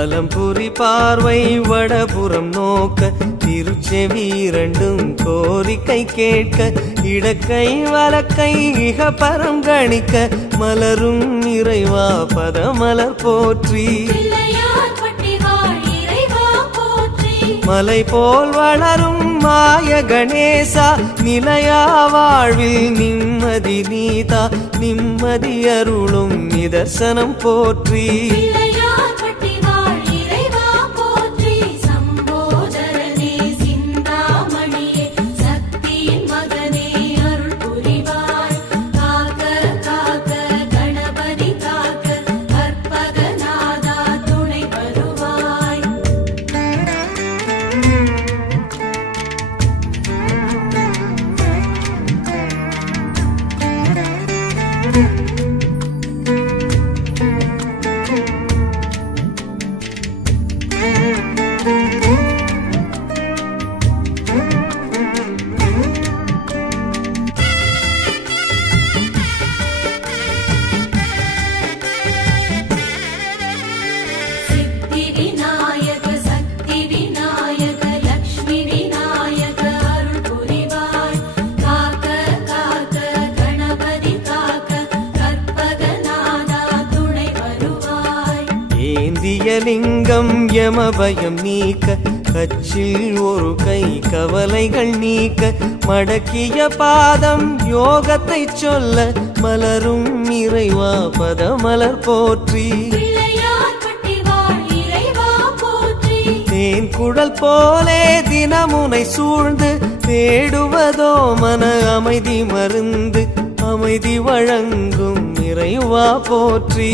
வலம்புரி பார்வை வடபுறம் நோக்க திருச்செவி இரண்டும் கோரிக்கை கேட்க இடக்கை வலக்கை இக பரம் கணிக்க மலரும் இறைவா பதமலர் போற்றி. மலை போல் வளரும் மாய கணேசா நிலையா வாழ்வில் நிம்மதி நீதா நிம்மதி அருளும் நிதர்சனம் போற்றி. ஏந்திய லிங்கம் யமபயம் நீக்க கச்சில் ஒரு கை கவலைகள் நீக்க மடக்கிய பாதம் யோகத்தை சொல்ல மலரும் இறைவா பதமலர் போற்றி. தேன் குழல் போலே தினமுனை சூழ்ந்து தேடுவதோ மன அமைதி மருந்து அமைதி வழங்கும் இறைவா போற்றி.